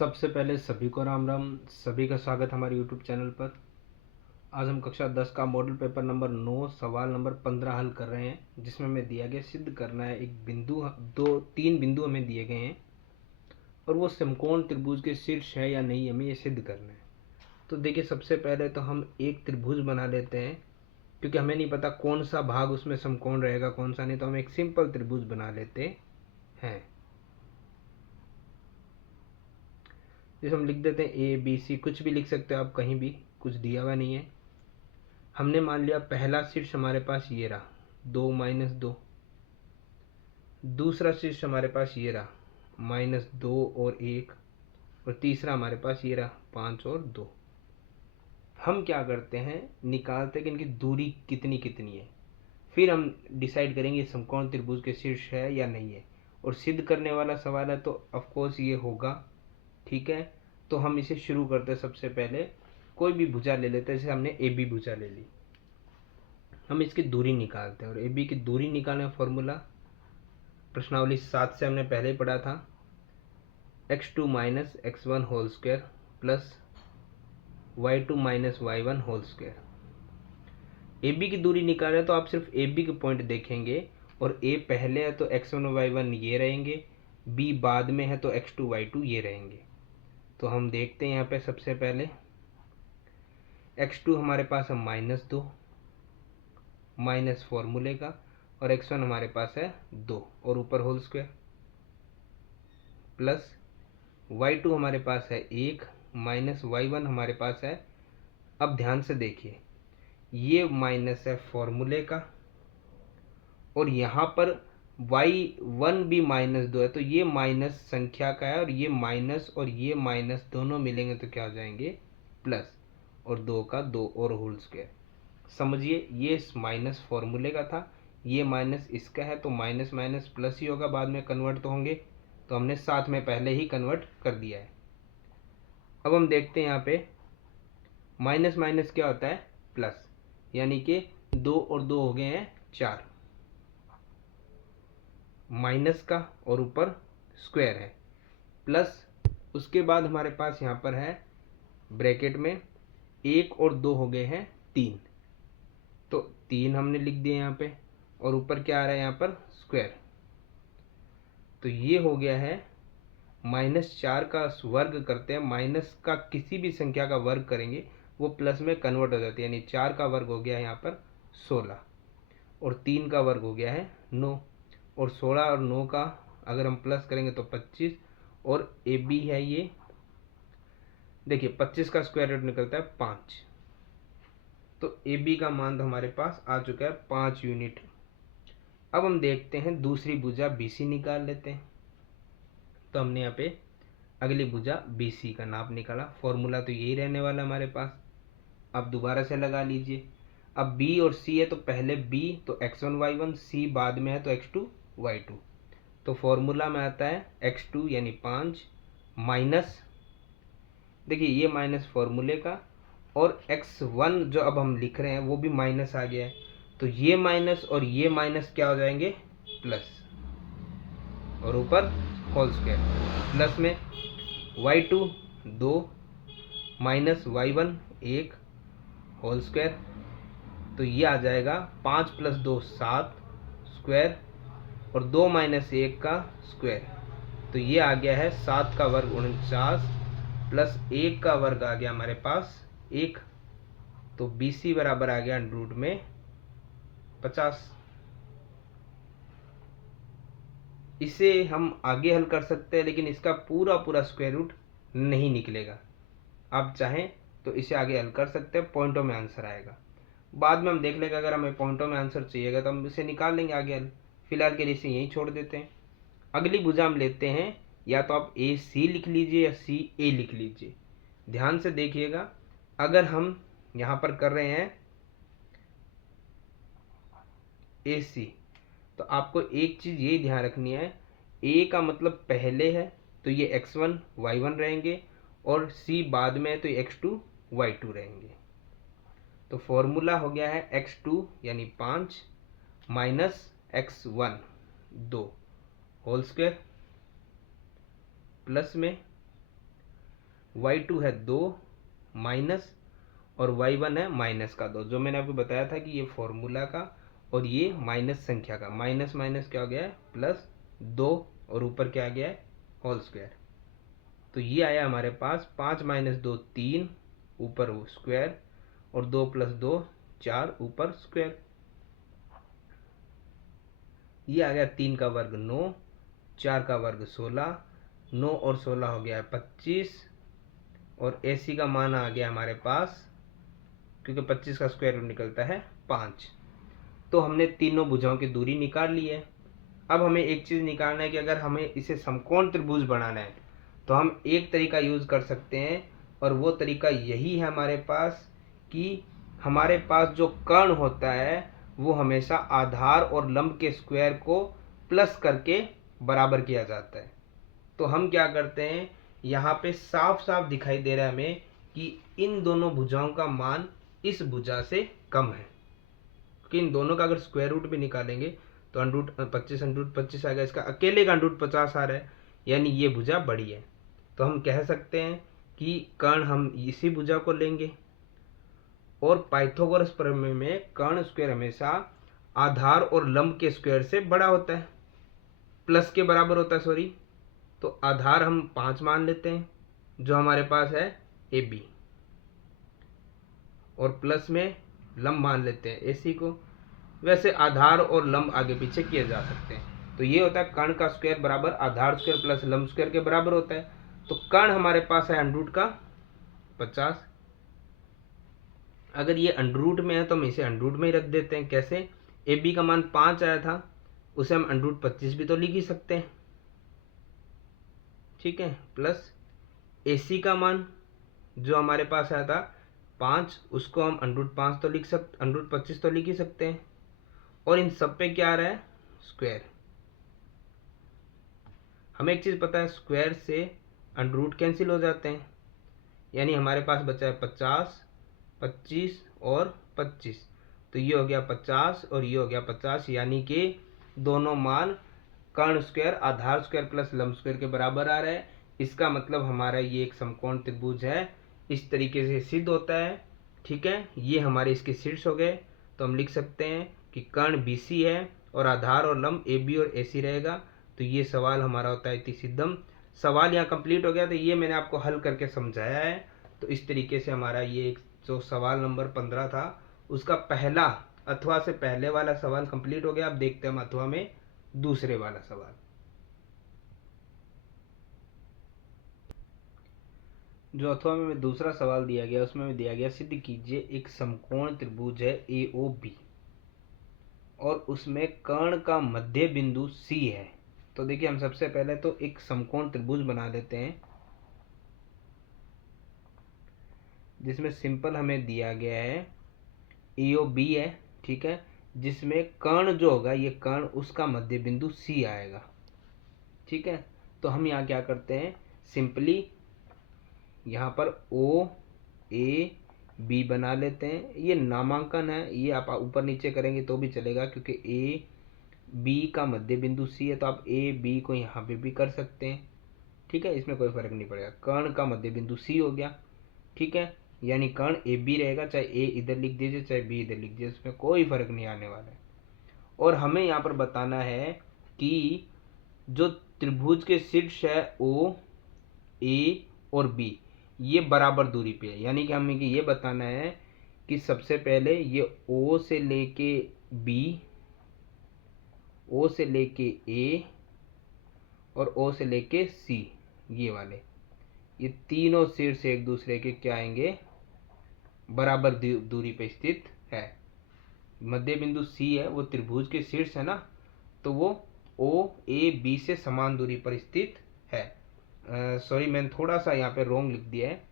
सबसे पहले सभी को राम राम। सभी का स्वागत हमारे यूट्यूब चैनल पर। आज हम कक्षा 10 का मॉडल पेपर नंबर 9 सवाल नंबर 15 हल कर रहे हैं, जिसमें हमें दिया गया सिद्ध करना है एक बिंदु, तीन बिंदु हमें दिए गए हैं और वो समकोण त्रिभुज के शीर्ष है या नहीं, हमें ये सिद्ध करना है। तो देखिए, सबसे पहले तो हम एक त्रिभुज बना लेते हैं, क्योंकि हमें नहीं पता कौन सा भाग उसमें समकोण रहेगा कौन सा नहीं, तो हम एक सिंपल त्रिभुज बना लेते हैं। जैसे हम लिख देते हैं ए बी सी, कुछ भी लिख सकते हो आप, कहीं भी कुछ दिया हुआ नहीं है। हमने मान लिया पहला शीर्ष हमारे पास ये रहा 2 - 2, दूसरा शीर्ष हमारे पास ये रहा -2 और 1, और तीसरा हमारे पास ये रहा 5 और 2। हम क्या करते हैं, निकालते हैं कि इनकी दूरी कितनी कितनी है, फिर हम डिसाइड करेंगे समकोण त्रिभुज के शीर्ष है या नहीं है। और सिद्ध करने वाला सवाल है तो ऑफकोर्स ये होगा। ठीक है, तो हम इसे शुरू करते हैं। सबसे पहले कोई भी भुजा ले लेते हैं, जैसे हमने ए बी भुजा ले ली। हम इसकी दूरी निकालते हैं, और ए बी की दूरी निकालने का फॉर्मूला प्रश्नावली 7 से हमने पहले ही पढ़ा था। x2 - x1 whole square plus y2 - y1 whole square. A B की दूरी निकाल रहे हैं तो आप सिर्फ ए बी के पॉइंट देखेंगे, और ए पहले है तो x1 और y1 ये रहेंगे, बी बाद में है तो x2 y2 ये रहेंगे। तो हम देखते हैं यहाँ पे सबसे पहले x2 हमारे पास है -2 माइनस फॉर्मूले का, और x1 हमारे पास है 2 और ऊपर होल स्क्वायर, प्लस y2 हमारे पास है 1 माइनस y1 हमारे पास है। अब ध्यान से देखिए, ये माइनस है फॉर्मूले का, और यहाँ पर y1 भी -2 है, तो ये माइनस संख्या का है, और ये माइनस दोनों मिलेंगे तो क्या हो जाएंगे, प्लस, और 2 का 2 और होल स्क्वायर। समझिए, ये माइनस फॉर्मूले का था, ये माइनस इसका है, तो माइनस माइनस प्लस ही होगा, बाद में कन्वर्ट तो होंगे, तो हमने साथ में पहले ही कन्वर्ट कर दिया है। अब हम देखते हैं यहाँ पे माइनस माइनस क्या होता है, प्लस, यानी कि 2 और 2 हो गए हैं 4, माइनस का और ऊपर स्क्वायर है, प्लस उसके बाद हमारे पास यहाँ पर है ब्रैकेट में 1 और 2 हो गए हैं 3, तो 3 हमने लिख दिए यहाँ पे, और ऊपर क्या आ रहा है यहाँ पर स्क्वायर। तो ये हो गया है -4 का वर्ग करते हैं, माइनस का किसी भी संख्या का वर्ग करेंगे वो प्लस में कन्वर्ट हो जाती है, यानी 4 का वर्ग हो गया है यहाँ पर 16, और 3 का वर्ग हो गया है 9, और 16 और 9 का अगर हम प्लस करेंगे तो 25, और ए बी है ये, देखिए 25 का स्क्वायर रूट निकलता है 5, तो ए बी का मान हमारे पास आ चुका है 5 यूनिट। अब हम देखते हैं दूसरी भुजा बी सी निकाल लेते हैं। तो हमने यहाँ पे अगली भुजा बी सी का नाप निकाला, फॉर्मूला तो यही रहने वाला हमारे पास। अब दोबारा से लगा लीजिए। अब बी और सी है तो पहले बी तो x1 y1, सी बाद में है तो x2 y2। तो फॉर्मूला में आता है x2 यानी 5 माइनस, देखिए ये माइनस फॉर्मूले का, और x1 जो अब हम लिख रहे हैं वो भी माइनस आ गया है, तो ये माइनस और ये माइनस क्या हो जाएंगे, प्लस, और ऊपर होल स्क्वायर, प्लस में y2 2 minus y1 1 whole square, तो ये आ जाएगा 5 + 2 7 स्क्वायर, और 2 - 1 का स्क्वायर, तो ये आ गया है 7 का वर्ग 49 प्लस 1 का वर्ग आ गया हमारे पास 1, तो बी सी बराबर आ गया रूट में 50। इसे हम आगे हल कर सकते हैं, लेकिन इसका पूरा पूरा स्क्वायर रूट नहीं निकलेगा। आप चाहें तो इसे आगे हल कर सकते हैं, पॉइंटों में आंसर आएगा, बाद में हम देख लेंगे। अगर हमें पॉइंटों में आंसर चाहिएगा तो हम इसे निकाल लेंगे आगे हल, फिलहाल के लिए इसे यहीं छोड़ देते हैं। अगली भुजा हम लेते हैं, या तो आप ए सी लिख लीजिए या सी ए लिख लीजिए। ध्यान से देखिएगा, अगर हम यहाँ पर कर रहे हैं ए सी, तो आपको एक चीज़ ये ध्यान रखनी है, ए का मतलब पहले है तो ये x1 y1 रहेंगे, और सी बाद में है तो ये x2 y2 रहेंगे। तो फॉर्मूला हो गया है x2 यानी 5 minus x1 2 whole square, plus में y2 है 2 माइनस, और y1 है माइनस का 2, जो मैंने आपको बताया था कि ये फॉर्मूला का और ये माइनस संख्या का, माइनस माइनस क्या हो गया है प्लस 2, और ऊपर क्या आ गया है होल स्क्वायर। तो ये आया हमारे पास 5 माइनस 2 3 ऊपर स्क्वायर, और 2 प्लस 2 4 ऊपर स्क्वायर। ये आ गया 3 का वर्ग 9, 4 का वर्ग 16, 9 और 16 हो गया है 25, और AC का मान आ गया हमारे पास, क्योंकि 25 का स्क्वायर रूट निकलता है 5। तो हमने तीनों भुजाओं की दूरी निकाल ली है। अब हमें एक चीज़ निकालना है कि अगर हमें इसे समकोण त्रिभुज बनाना है तो हम एक तरीका यूज कर सकते हैं, और वो तरीका यही है हमारे पास कि हमारे पास जो कर्ण होता है वो हमेशा आधार और लंब के स्क्वायर को प्लस करके बराबर किया जाता है। तो हम क्या करते हैं, यहाँ पे साफ साफ दिखाई दे रहा है हमें कि इन दोनों भुजाओं का मान इस भुजा से कम है, क्योंकि इन दोनों का अगर स्क्वायर रूट भी निकालेंगे तो अंडरूट 25 आ गया, इसका अकेले का अंडरूट 50 आ रहा है, यानी ये भुजा बड़ी है। तो हम कह सकते हैं कि कर्ण हम इसी भुजा को लेंगे, और पाइथागोरस प्रमेय में कर्ण स्क्वायर हमेशा आधार और लंब के स्क्वायर से बड़ा होता है, प्लस के बराबर होता है, सॉरी। तो आधार हम 5 मान लेते हैं जो हमारे पास है AB, और प्लस में लंब मान लेते हैं AC को। वैसे आधार और लंब आगे पीछे किए जा सकते हैं। तो ये होता है कर्ण का स्क्वायर बराबर आधार स्क्वायर प्लस लंब स्क्वायर के बराबर होता है। तो कर्ण हमारे पास है अंडरूट का 50। अगर ये अंडरूट में है तो हम इसे अंडरूट में ही रख देते हैं। कैसे, AB का मान 5 आया था, उसे हम अंडरूट 25 भी तो लिख ही सकते हैं, ठीक है। प्लस AC का मान जो हमारे पास आया था 5, उसको हम अंडरूट 5 तो लिख सकते, अंडरूट 25 तो लिख ही सकते हैं। और इन सब पे क्या आ रहा है, स्क्वायर। हमें एक चीज़ पता है, स्क्वायर से अंडरूट कैंसिल हो जाते हैं, यानी हमारे पास बचा है 50, 25 और 25। तो ये हो गया 50 और ये हो गया 50, यानी कि दोनों मान कर्ण स्क्वायर आधार स्क्वायर प्लस लंब स्क्वायर के बराबर आ रहे हैं। इसका मतलब हमारा ये एक समकोण त्रिभुज है, इस तरीके से सिद्ध होता है, ठीक है। ये हमारे इसके शीर्ष हो गए। तो हम लिख सकते हैं कि कर्ण BC है और आधार और लंब AB और AC रहेगा। तो ये सवाल हमारा होता है इति सिद्धम। सवाल यहाँ कंप्लीट हो गया। तो ये मैंने आपको हल करके समझाया है। तो इस तरीके से हमारा ये एक जो सवाल नंबर 15 था उसका पहला अथवा से पहले वाला सवाल कंप्लीट हो गया। अब देखते हैं हम अथवा में दूसरे वाला सवाल। जो अथवा में दूसरा सवाल दिया गया उसमें में दिया गया, सिद्ध कीजिए एक समकोण त्रिभुज है AOB और उसमें कर्ण का मध्य बिंदु C है। तो देखिए हम सबसे पहले तो एक समकोण त्रिभुज बना लेते हैं जिसमें सिंपल हमें दिया गया है AOB है, ठीक है, जिसमें कर्ण जो होगा ये कर्ण उसका मध्य बिंदु C आएगा, ठीक है। तो हम यहाँ क्या करते हैं, सिंपली यहाँ पर OAB बना लेते हैं। ये नामांकन है, ये आप ऊपर नीचे करेंगे तो भी चलेगा क्योंकि AB का मध्य बिंदु C है, तो आप AB को यहाँ पे भी कर सकते हैं, ठीक है, इसमें कोई फर्क नहीं पड़ेगा। कर्ण का मध्य बिंदु C हो गया, ठीक है, यानी कर्ण AB रहेगा, चाहे A इधर लिख दीजिए चाहे B इधर लिख दीजिए, इसमें कोई फर्क नहीं आने वाला है। और हमें यहाँ पर बताना है कि जो त्रिभुज के शीर्ष है O, A और B ये बराबर दूरी पे है, यानी कि हमें ये बताना है कि सबसे पहले ये O से लेके B, O से लेके A और O से लेके C, ये वाले ये तीनों शीर्ष एक दूसरे के क्या आएंगे, बराबर दूरी पे स्थित है। मध्य बिंदु C है वो त्रिभुज के शीर्ष है ना, तो वो OAB से समान दूरी पर स्थित है। सॉरी मैंने थोड़ा सा यहाँ पे रॉन्ग लिख दिया है,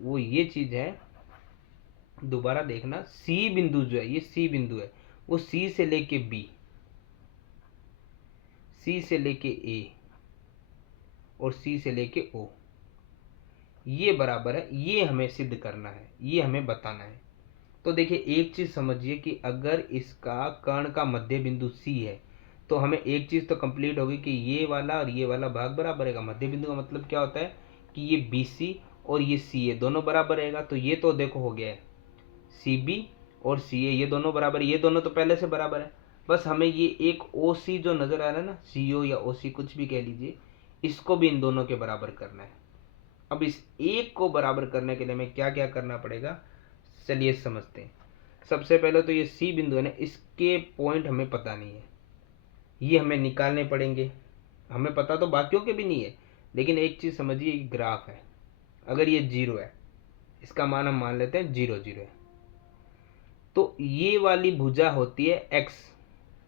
वो ये चीज है, दोबारा देखना। C बिंदु जो है ये C बिंदु है, वो C से लेके B, C से लेके A और C से लेके O ये बराबर है, ये हमें सिद्ध करना है, ये हमें बताना है। तो देखिए एक चीज समझिए कि अगर इसका कर्ण का मध्य बिंदु C है तो हमें एक चीज तो कंप्लीट होगी कि ये वाला और ये वाला भाग बराबर है। मध्य बिंदु का मतलब क्या होता है कि ये बी सी और ये सी ए दोनों बराबर रहेगा। तो ये तो देखो हो गया है सी बी और सी ए, ये दोनों बराबर, ये दोनों तो पहले से बराबर है। बस हमें ये एक ओ सी जो नज़र आ रहा है ना, सी ओ या ओ सी कुछ भी कह लीजिए, इसको भी इन दोनों के बराबर करना है। अब इस एक को बराबर करने के लिए हमें क्या क्या करना पड़ेगा, चलिए समझते हैं। सबसे पहले तो ये सी बिंदु है ना, इसके पॉइंट हमें पता नहीं है, ये हमें निकालने पड़ेंगे। हमें पता तो बाकियों के भी नहीं है, लेकिन एक चीज़ समझिए, ग्राफ है, अगर ये 0 है, इसका मान हम मान लेते हैं 0 0 है, तो ये वाली भुजा होती है x,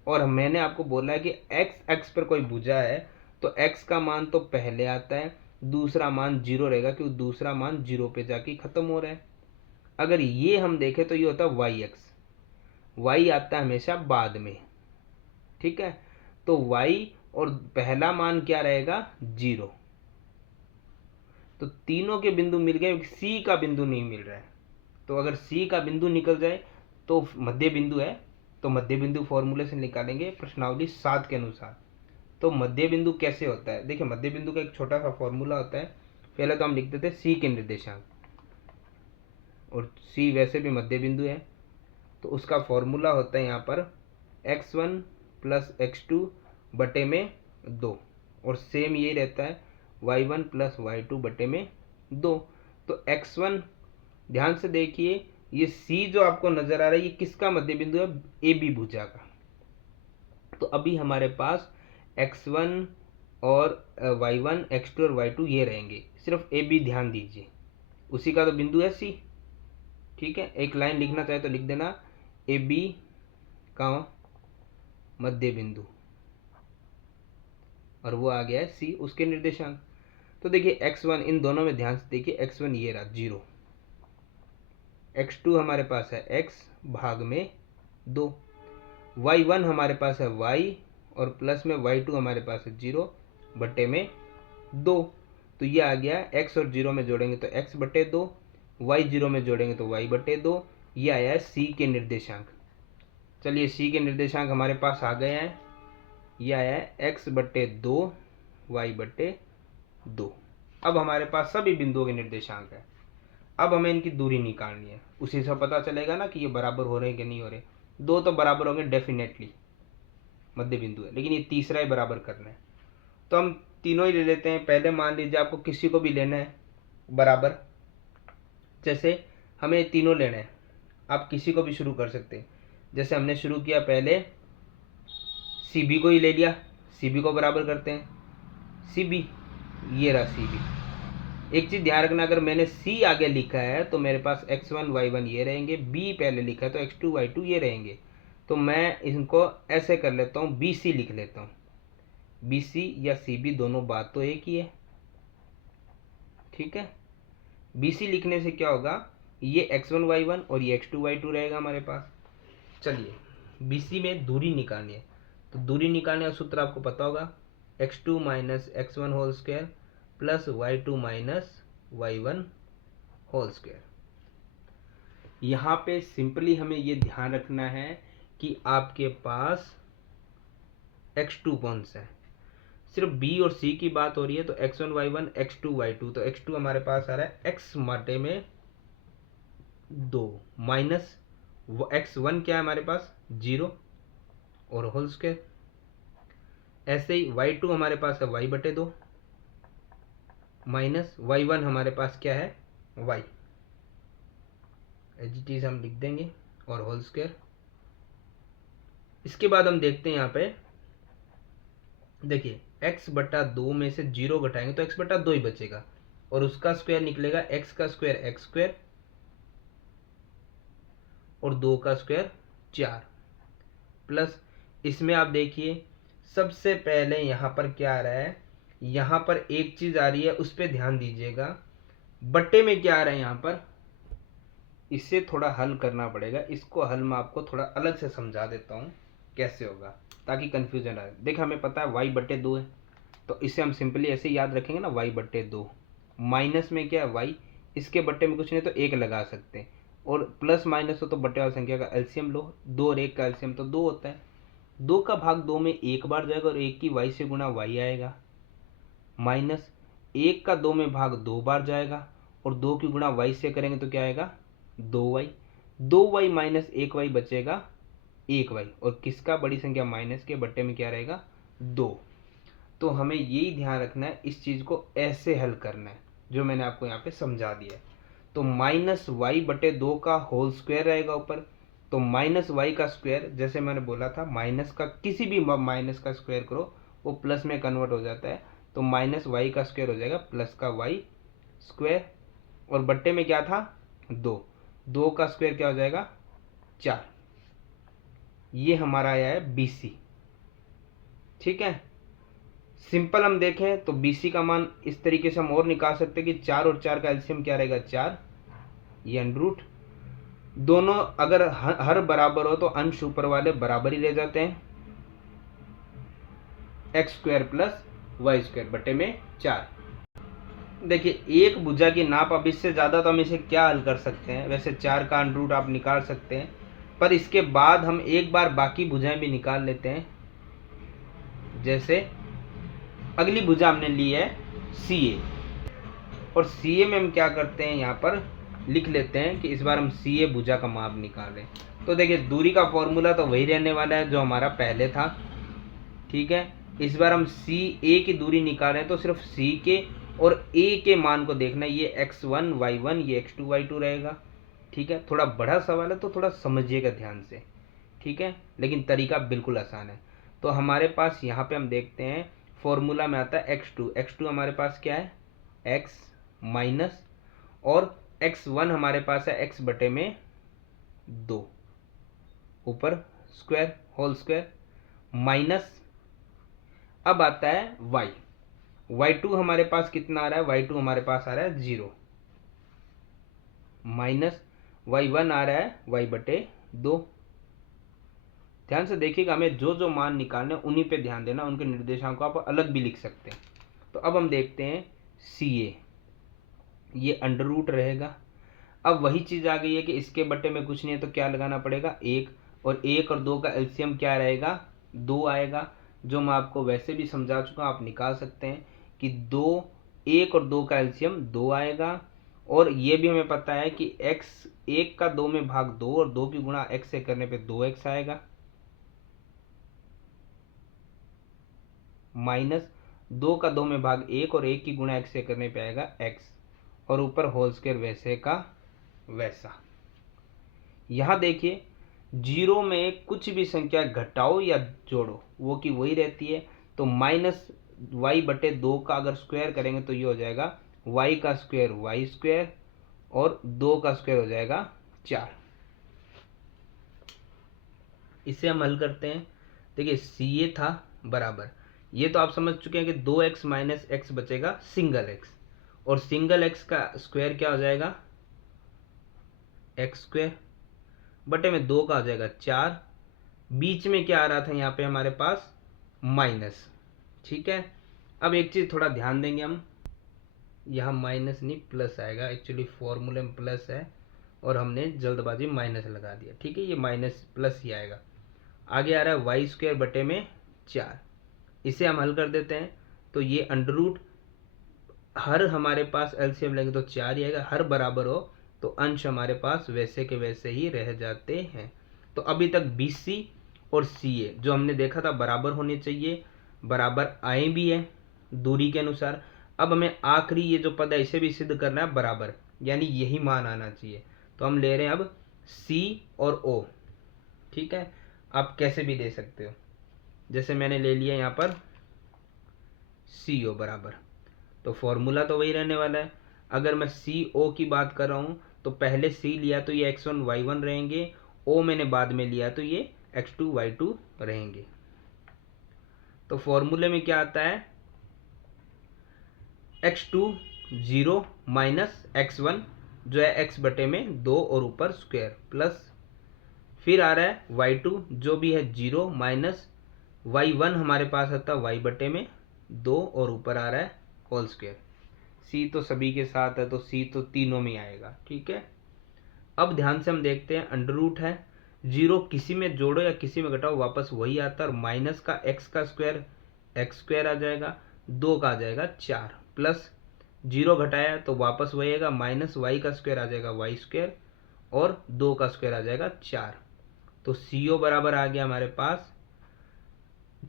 और मैंने आपको बोला है कि x एक्स पर कोई भुजा है तो x का मान तो पहले आता है, दूसरा मान 0 रहेगा, क्योंकि दूसरा मान 0 पे जाके खत्म हो रहा है। अगर ये हम देखें तो ये होता है वाई एक्स, वाई आता है हमेशा बाद में, ठीक है। तो वाई और पहला मान क्या रहेगा 0, तो तीनों के बिंदु मिल गए, सी का बिंदु नहीं मिल रहा है। तो अगर सी का बिंदु निकल जाए तो मध्य बिंदु है, तो मध्य बिंदु फॉर्मूले से निकालेंगे प्रश्नावली 7 के अनुसार। तो मध्य बिंदु कैसे होता है, देखिए मध्य बिंदु का एक छोटा सा फॉर्मूला होता है। पहले तो हम लिख देते हैं सी के निर्देशांक, और सी वैसे भी मध्य बिंदु है, तो उसका फॉर्मूला होता है यहाँ पर x1 प्लस x2 बटे में 2, और सेम यही रहता है y1 प्लस y2 बटे में 2। तो x1 ध्यान से देखिए, ये c जो आपको नजर आ रहा है, ये किसका मध्य बिंदु है, ए बी भुजा का। तो अभी हमारे पास x1 और y1, x2 और y2 ये रहेंगे, सिर्फ ए बी ध्यान दीजिए, उसी का तो बिंदु है c, ठीक है। एक लाइन लिखना चाहे तो लिख देना ए बी का मध्य बिंदु, और वो आ गया है सी, उसके निर्देशांक। तो देखिए x1, इन दोनों में ध्यान से देखिए, x1 ये रहा 0, x2 हमारे पास है x भाग में 2, y1 हमारे पास है y, और प्लस में y2 हमारे पास है 0 बटे में 2। तो ये आ गया x और 0 में जोड़ेंगे तो x बटे 2, y 0 में जोड़ेंगे तो y बटे 2, ये आया है सी के निर्देशांक। चलिए सी के निर्देशांक हमारे पास आ गए हैं, ये आया है x बटे 2 y बटे 2। अब हमारे पास सभी बिंदुओं के निर्देशांक है। अब हमें इनकी दूरी निकालनी है, उसी से पता चलेगा ना कि ये बराबर हो रहे हैं कि नहीं हो रहे। दो तो बराबर होंगे डेफिनेटली, मध्य बिंदु है, लेकिन ये तीसरा ही बराबर करना है। तो हम तीनों ही ले लेते हैं। पहले मान लीजिए आपको किसी को भी लेना है बराबर, जैसे हमें तीनों लेना है, आप किसी को भी शुरू कर सकते हैं। जैसे हमने शुरू किया, पहले सी बी को ही ले लिया, सी बी को बराबर करते हैं, सी बी, ये रहा सी बी। एक चीज़ ध्यान रखना, अगर मैंने सी आगे लिखा है तो मेरे पास x1 y1 ये रहेंगे, बी पहले लिखा है तो x2 y2 ये रहेंगे। तो मैं इनको ऐसे कर लेता हूँ, बी सी लिख लेता हूँ, बी सी या सी बी दोनों बात तो एक ही है, ठीक है। बी सी लिखने से क्या होगा, ये x1 y1 और ये x2 y2 रहेगा हमारे पास। चलिए बी सी में दूरी निकालनी है, तो दूरी निकालने का सूत्र आपको पता होगा, x2 minus x1 whole square plus y2 minus y1 whole square. यहाँ पे सिंपली हमें ये ध्यान रखना है कि आपके पास x2 कौन सा है, सिर्फ b और c की बात हो रही है, तो x1 y1 x2 y2, तो x2 हमारे पास आ रहा है x माटे में 2 माइनस x1 क्या है हमारे पास 0 और होल स्क्वायर। ऐसे ही y2 हमारे पास है y बटे 2 माइनस y1 हमारे पास क्या है y, एच हम लिख देंगे, और होल स्क्वायर। इसके बाद हम देखते हैं यहाँ पे, देखिए x बटा 2 में से 0 घटाएंगे तो x बटा 2 ही बचेगा, और उसका स्क्वायर निकलेगा x का स्क्वायर x स्क्वायर और 2 का स्क्वायर 4, प्लस इसमें आप देखिए सबसे पहले यहाँ पर क्या आ रहा है, यहाँ पर एक चीज आ रही है, उस पर ध्यान दीजिएगा। बट्टे में क्या आ रहा है यहाँ पर, इससे थोड़ा हल करना पड़ेगा, इसको हल मैं आपको थोड़ा अलग से समझा देता हूँ कैसे होगा, ताकि कंफ्यूजन आए। देखिए हमें पता है y बटे 2 है, तो इसे हम सिंपली ऐसे याद रखेंगे ना, y बटे 2 माइनस में क्या है y, इसके बट्टे में कुछ नहीं तो 1 लगा सकते हैं, और प्लस माइनस हो तो बट्टे वाली संख्या का एलसीएम लो, 2 और 1 का एलसीएम तो 2 होता है, 2 का भाग 2 में एक बार जाएगा और 1 की y से गुणा y आएगा, माइनस 1 का 2 में भाग 2 बार जाएगा और 2 की गुणा y से करेंगे तो क्या आएगा 2y। 2y माइनस 1y बचेगा 1y, और किसका बड़ी संख्या माइनस के बट्टे में क्या रहेगा 2। तो हमें यही ध्यान रखना है, इस चीज़ को ऐसे हल करना है जो मैंने आपको यहाँ पे समझा दिया है। तो माइनस वाई बटे 2 का होल स्क्वायर रहेगा ऊपर, तो माइनस वाई का स्क्वायर, जैसे मैंने बोला था माइनस का किसी भी माइनस का स्क्वायर करो वो प्लस में कन्वर्ट हो जाता है, तो माइनस वाई का स्क्वायर हो जाएगा प्लस का वाई स्क्वायर, और बट्टे में क्या था 2, 2 का स्क्वायर क्या हो जाएगा 4। ये हमारा आया है बीसी। ठीक है, सिंपल हम देखें तो बीसी का मान इस तरीके से हम और निकाल सकते हैं कि 4 और 4 का एलसीएम क्या रहेगा 4, ये अंडरूट। दोनों अगर हर बराबर हो तो अंश ऊपर वाले बराबर ही रह जाते हैं, x square plus y square बटे में 4। देखिए एक भुजा की नाप, अब इससे ज़्यादा तो हम इसे क्या हल कर सकते हैं, वैसे 4 का अंडरूट आप निकाल सकते हैं, पर इसके बाद हम एक बार बाकी भुजाएं भी निकाल लेते हैं। जैसे अगली भुजा हमने ली है सी ए, और सी ए में हम क्या करते हैं, यहाँ पर लिख लेते हैं कि इस बार हम सी ए भुजा का माप निकालें। तो देखिए दूरी का फॉर्मूला तो वही रहने वाला है जो हमारा पहले था। ठीक है, इस बार हम सी ए की दूरी निकालें तो सिर्फ सी के और ए के मान को देखना है, ये x1 y1 ये x2 y2 रहेगा। ठीक है, थोड़ा बड़ा सवाल है तो थोड़ा समझिएगा ध्यान से। ठीक है, लेकिन तरीका बिल्कुल आसान है। तो हमारे पास यहाँ पे हम देखते हैं फॉर्मूला में आता है x2 हमारे पास क्या है x माइनस, और x1 हमारे पास है x बटे में 2 ऊपर स्क्वायर होल स्क्वायर, माइनस अब आता है y2 हमारे पास कितना आ रहा है, y2 हमारे पास आ रहा है 0, माइनस y1 आ रहा है y बटे 2। ध्यान से देखिएगा, हमें जो जो मान निकालने उन्हीं पे ध्यान देना, उनके निर्देशांक को आप अलग भी लिख सकते हैं। तो अब हम देखते हैं सी ए, ये अंडर रूट रहेगा। अब वही चीज़ आ गई है कि इसके बट्टे में कुछ नहीं है तो क्या लगाना पड़ेगा 1, और 1 और 2 का एलसीएम क्या रहेगा 2 आएगा, जो मैं आपको वैसे भी समझा चुका हूँ, आप निकाल सकते हैं कि 1 और 2 का एलसीएम 2 आएगा। और ये भी हमें पता है कि x 1 का 2 में भाग 2 और 2 की गुणा x से करने पे 2x आएगा, माइनस 2 का 2 में भाग 1 और 1 की गुणा x से करने पे आएगा x, और ऊपर होल स्क्वायर वैसे का वैसा। यहाँ देखिए 0 में कुछ भी संख्या घटाओ या जोड़ो वो की वही रहती है, तो माइनस वाई बटे 2 का अगर स्क्वायर करेंगे तो ये हो जाएगा y का स्क्वायर वाई स्क्वायर, और 2 का स्क्वायर हो जाएगा 4। इसे हम हल करते हैं। देखिए सी ए था बराबर, ये तो आप समझ चुके हैं कि 2x माइनस एक्स बचेगा सिंगल x, और सिंगल x का स्क्वायर क्या हो जाएगा एक्स स्क्वायर बटे में 2 का हो जाएगा 4। बीच में क्या आ रहा था यहाँ पे हमारे पास माइनस। ठीक है, अब एक चीज़ थोड़ा ध्यान देंगे हम, यहाँ माइनस नहीं प्लस आएगा, एक्चुअली फॉर्मूले में प्लस है और हमने जल्दबाजी माइनस लगा दिया। ठीक है, ये माइनस प्लस ही आएगा। आगे आ रहा है वाई स्क्वायर बटे में 4, इसे हम हल कर देते हैं। तो ये अंडर रूट, हर हमारे पास एलसीएम लेंगे तो 4 ही आएगा, हर बराबर हो तो अंश हमारे पास वैसे के वैसे ही रह जाते हैं। तो अभी तक BC और CA जो हमने देखा था बराबर होने चाहिए, बराबर आए भी है दूरी के अनुसार। अब हमें आखिरी ये जो पद है इसे भी सिद्ध करना है बराबर, यानी यही मान आना चाहिए। तो हम ले रहे हैं अब C और O। ठीक है, आप कैसे भी ले सकते हो, जैसे मैंने ले लिया यहाँ पर CO बराबर, तो फॉर्मूला तो वही रहने वाला है। अगर मैं CO की बात कर रहा हूँ तो पहले C लिया तो ये x1 y1 रहेंगे, O मैंने बाद में लिया तो ये x2 y2 रहेंगे। तो फॉर्मूले में क्या आता है x2 0 माइनस x1 जो है x बटे में 2 और ऊपर स्क्वायर, प्लस फिर आ रहा है y2 जो भी है 0 माइनस y1 हमारे पास आता है y बटे में 2 और ऊपर आ रहा है होल स्क्वायर। C तो सभी के साथ है तो C तो तीनों में आएगा। ठीक है, अब ध्यान से हम देखते हैं अंडर रूट है, 0 किसी में जोड़ो या किसी में घटाओ वापस वही आता है, और माइनस का x का स्क्वायर x स्क्वायर आ जाएगा, 2 का आ जाएगा 4, प्लस जीरो घटाया तो वापस वही आएगा, माइनस वाई का स्क्वायर आ जाएगा वाई स्क्वायर, और 2 का स्क्वायर आ जाएगा 4। तो CO बराबर आ गया हमारे पास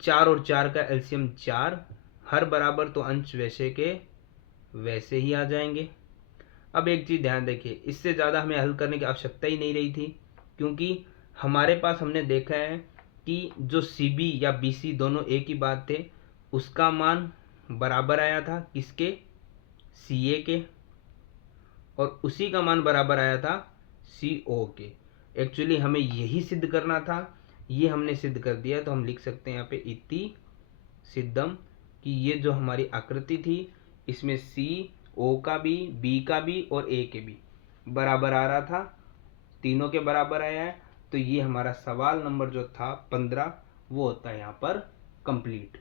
4 और 4 का एलसीएम 4, हर बराबर तो अंश वैसे के वैसे ही आ जाएंगे। अब एक चीज़ ध्यान देखिए, इससे ज़्यादा हमें हल करने की आवश्यकता ही नहीं रही थी, क्योंकि हमारे पास हमने देखा है कि जो CB या BC दोनों एक ही बात थे, उसका मान बराबर आया था किसके, CA के, और उसी का मान बराबर आया था CO के। एक्चुअली हमें यही सिद्ध करना था, ये हमने सिद्ध कर दिया। तो हम लिख सकते हैं यहाँ पे इति सिद्धम, कि ये जो हमारी आकृति थी इसमें CO का भी, B का भी और A के भी बराबर आ रहा था, तीनों के बराबर आया है। तो ये हमारा सवाल नंबर जो था 15 वो होता है यहाँ पर कंप्लीट।